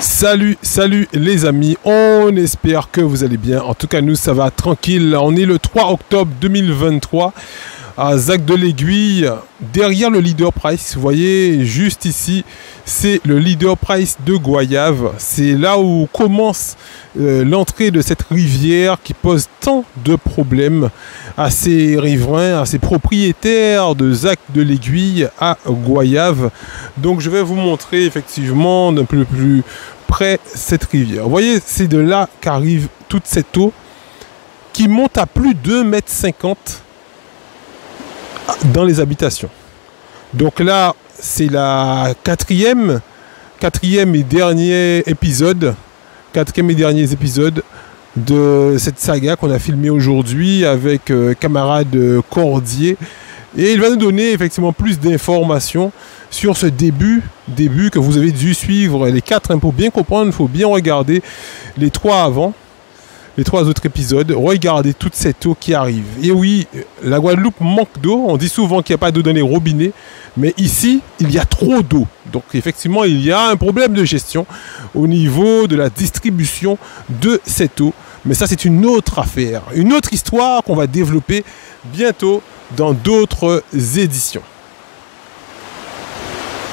Salut les amis, on espère que vous allez bien. En tout cas nous ça va tranquille. On est le 3 octobre 2023 à Zac de l'Aiguille, derrière le Leader Price. Vous voyez juste ici, c'est le Leader Price de Goyave. C'est là où commence l'entrée de cette rivière qui pose tant de problèmes à ces riverains, à ces propriétaires de Zac de l'Aiguille à Goyave. Donc je vais vous montrer effectivement d'un peu plus près cette rivière. Vous voyez, c'est de là qu'arrive toute cette eau qui monte à plus de 2,50 m dans les habitations. Donc là, c'est la quatrième et dernier épisode de cette saga qu'on a filmé aujourd'hui avec camarade Cordier. Et il va nous donner effectivement plus d'informations sur ce début que vous avez dû suivre les 4. Pour bien comprendre, il faut bien regarder les 3 avant, les 3 autres épisodes. Regardez toute cette eau qui arrive. Et oui, la Guadeloupe manque d'eau. On dit souvent qu'il n'y a pas d'eau dans les robinets. Mais ici, il y a trop d'eau. Donc effectivement, il y a un problème de gestion au niveau de la distribution de cette eau. Mais ça, c'est une autre affaire, une autre histoire qu'on va développer bientôt dans d'autres éditions.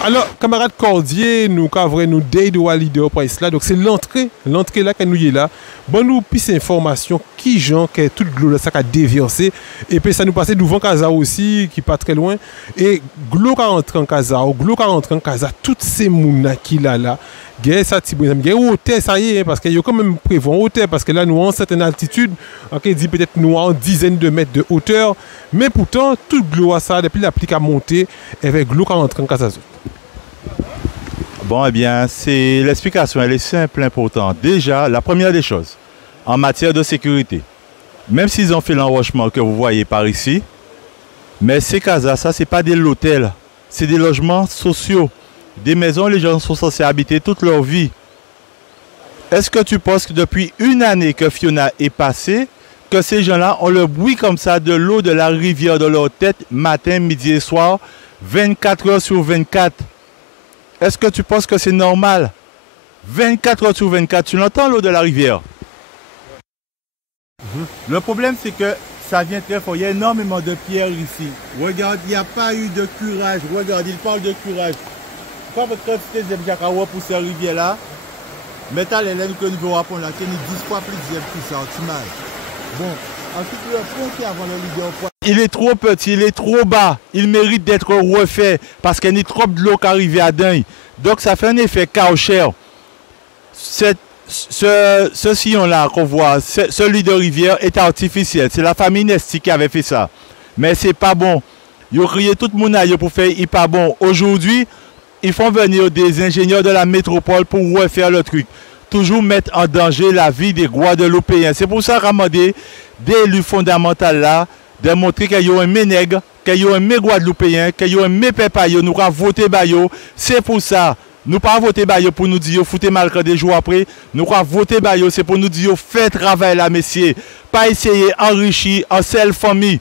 Alors, camarade Cordier, nous cavrons nous d'aider à Leader Price là. Donc c'est l'entrée là qu'on nous y est là. Bon, nous plus information qui gens qui toute l'eau ça a déversé et puis ça nous passait devant Casa aussi qui pas très loin et l'eau qui rentre en Casa, toutes ces mouna qui là. Ça hauteur ça y est parce qu'il y a quand même prévu en hauteur parce que là nous en certaine altitude, on dit peut-être nous en dizaines de mètres de hauteur, mais pourtant toute l'eau ça depuis l'applique à monter avec l'eau qui rentre en Casa. Bon, eh bien, l'explication, elle est simple, importante. Déjà, la première des choses, en matière de sécurité, même s'ils ont fait l'enrochement que vous voyez par ici, mais ces casas, ça, ce n'est pas des hôtels, c'est des logements sociaux, des maisons où les gens sont censés habiter toute leur vie. Est-ce que tu penses que depuis une année que Fiona est passée, que ces gens-là ont le bruit comme ça de l'eau de la rivière dans leur tête, matin, midi et soir, 24 heures sur 24? Est-ce que tu penses que c'est normal? 24 heures sur 24, tu l'entends l'eau de la rivière? Le problème, c'est que ça vient très fort. Il y a énormément de pierres ici. Regarde, il n'y a pas eu de curage. Regarde, il parle de curage. Pas votre quantité de jacarawa pour cette rivière-là. Mais t'as l'élève que nous devons apprendre là, qui est 10 fois plus que ça, optimal. Bon, ensuite, le pont qui est avant le Leader Price. Il est trop petit, il est trop bas. Il mérite d'être refait parce qu'il y a trop de l'eau qui arrive à dingue. Donc ça fait un effet caoutchouc. Ce sillon-là qu'on voit, ce lit de rivière est artificiel. C'est la famille Nesti qui avait fait ça. Mais c'est pas bon. Ils ont crié tout le monde pour faire il pas bon. Aujourd'hui, ils font venir des ingénieurs de la métropole pour refaire le truc. Toujours mettre en danger la vie des Guadeloupéens. C'est pour ça qu'on a demandé des élus fondamentaux là de montrer qu'il y a un ménègre, qu'il y a un Guadeloupéen, qu'il y a un mépepayo, nous avons voté Bayo. C'est pour ça. Nous pas voté Bayo pour nous dire foutez mal que des jours après. Nous avons voté Bayo, c'est pour nous dire faites travail là, messieurs. Pas essayer enrichir en seule famille.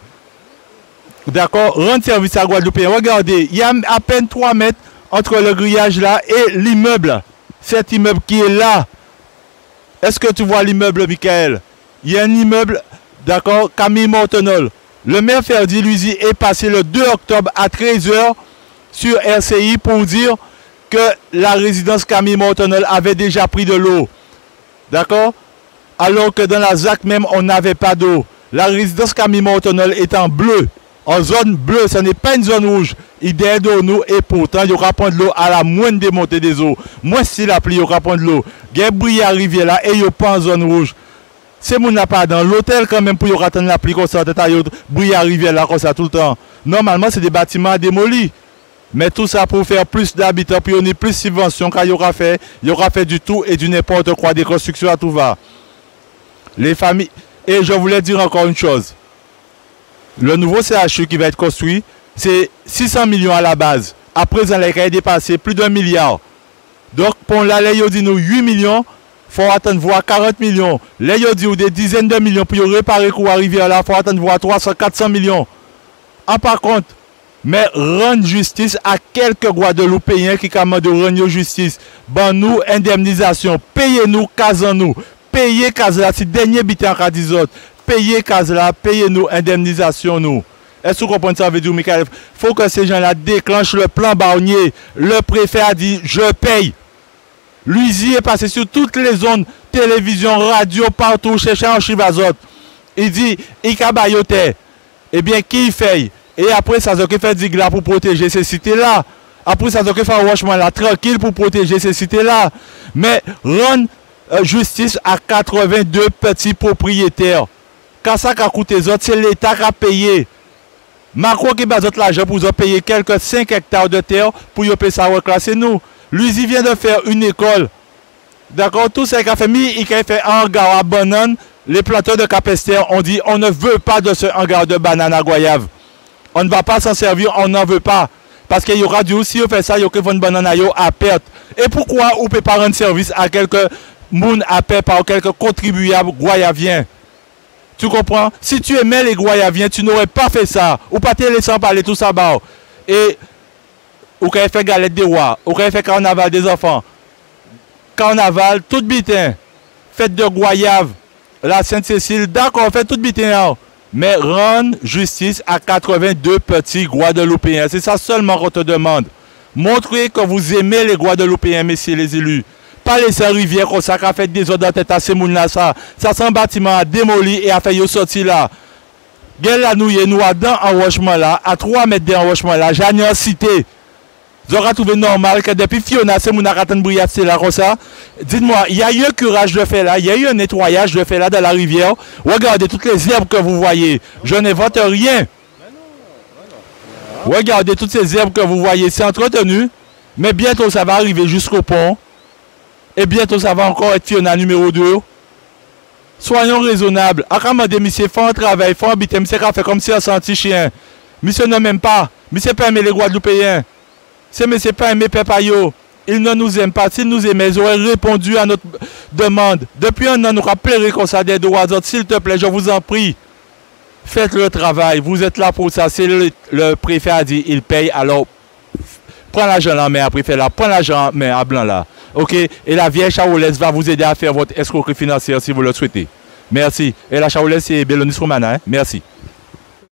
D'accord? Rendre service à Guadeloupéen. Regardez, il y a à peine 3 mètres entre le grillage là et l'immeuble. Cet immeuble qui est là. Est-ce que tu vois l'immeuble, Michael? Il y a un immeuble, d'accord, Camille Mortenol. Le maire Ferdi Luizy est passé le 2 octobre à 13 h sur RCI pour dire que la résidence Camille Mortenol avait déjà pris de l'eau. D'accord? Alors que dans la ZAC même, on n'avait pas d'eau. La résidence Camille Mortenol est en bleu. En zone bleue, ce n'est pas une zone rouge. Il y a de l'eau et pourtant, il y aura pas de l'eau à la moindre démontée des eaux. Moi, si la pluie, il y aura pas de l'eau. Il y a brille à rivière là et il n'y a pas en zone rouge. C'est mon n'a pas dans l'hôtel quand même pour y attendre la pluie comme ça, briller à rivière là comme ça tout le temps. Normalement, c'est des bâtiments démolis. Mais tout ça pour faire plus d'habitants, puis on a plus de subventions qu'il y aura fait du tout et du n'importe quoi, des constructions à tout va. Les familles. Et je voulais dire encore une chose. Le nouveau CHU qui va être construit, c'est 600 millions à la base. À présent, les cas est dépassé plus d'1 milliard. Donc, pour l'aller, il dit nous 8 millions. Il faut attendre voir 40 millions. Là, il dit des dizaines de millions pour réparer quoi rivière là. Il faut attendre voir 300, 400 millions. Par contre, Mais rendre justice à quelques Guadeloupéens qui commandent de rendre justice. Bon, nous, indemnisation. Payez-nous, casons-nous. Payez Kazla, si dernier bitan qu'a dit autres. Payez Kazla, payez-nous, indemnisation nous. Est-ce que vous comprenez ça veut dire, Michael? Il faut que ces gens-là déclenchent le plan Barnier. Le préfet a dit, je paye. L'USI est passé sur toutes les zones, télévision, radio, partout, chercher un chiffre azote. Il dit, il a bayoté. Eh bien, qui fait? Et après, ça a fait Digla pour protéger ces cités-là. Après, ça a fait un washman là, tranquille pour protéger ces cités-là. Mais rendre justice à 82 petits propriétaires. Quand ça a coûté les autres, c'est l'État qui a payé. Macron qui a l'argent pour payer quelques 5 hectares de terre pour payer ça reclasser nous. Lui, il vient de faire une école. D'accord? Tout ça qu'il a fait, il a fait un hangar à banane. Les planteurs de Capester ont dit on ne veut pas de ce hangar de banane à Goyave. On ne va pas s'en servir, on n'en veut pas. Parce qu'il y aura du si on fait ça, il y aura une banane à perte. Et pourquoi on ne peut pas rendre service à quelques moun à perte par quelques contribuables goyaviens? Tu comprends? Si tu aimais les Goyaviens, tu n'aurais pas fait ça. Ou pas te laisser parler tout ça. Bah. Et ou quand fait galette des rois, ou quand fait carnaval des enfants. Carnaval, tout bitin. Fête de Goyave, la Sainte-Cécile, d'accord, fait tout bitin. Mais rendre justice à 82 petits Guadeloupéens. C'est ça seulement qu'on te demande. Montrez que vous aimez les Guadeloupéens, messieurs les élus. Pas laisser rivière comme ça, qui a fait des ordres de tête à ces mouns-là, ça. Ça, c'est un bâtiment démoli et a fait sortir là. Gel la nouille, nous, dans l'enrochement là, à 3 mètres d'enrochement là, j'ai en cité. Vous aurez trouvé normal que depuis Fiona, ces mouns à brillade, c'est là comme ça. Dites-moi, il y a eu un curage de fait là, il y a eu un nettoyage de fait là dans la rivière. Regardez toutes les herbes que vous voyez. Je n'invente rien. Regardez toutes ces herbes que vous voyez, c'est entretenu. Mais bientôt, ça va arriver jusqu'au pont. Et bientôt, ça va encore être Fiona numéro 2. Soyons raisonnables. À quand monsieur fait un travail, fait un bité, monsieur fait comme si un senti chien. Monsieur ne m'aime pas. Monsieur pas aimer les Guadeloupéens. C'est monsieur pas aimer Pepayo. Il ne nous aime pas. S'il nous aimait, ils auraient répondu à notre demande. Depuis un an, nous rappellerons comme ça des droits. S'il te plaît, je vous en prie. Faites le travail. Vous êtes là pour ça. C'est le préfet a dit, il paye. Alors, prends l'argent en main, préfet là. Prends l'argent en main à blanc là. OK? Et la vieille Charolaise va vous aider à faire votre escroquerie financière si vous le souhaitez. Merci. Et la Charolaise, c'est Bélonis Romana. Hein? Merci.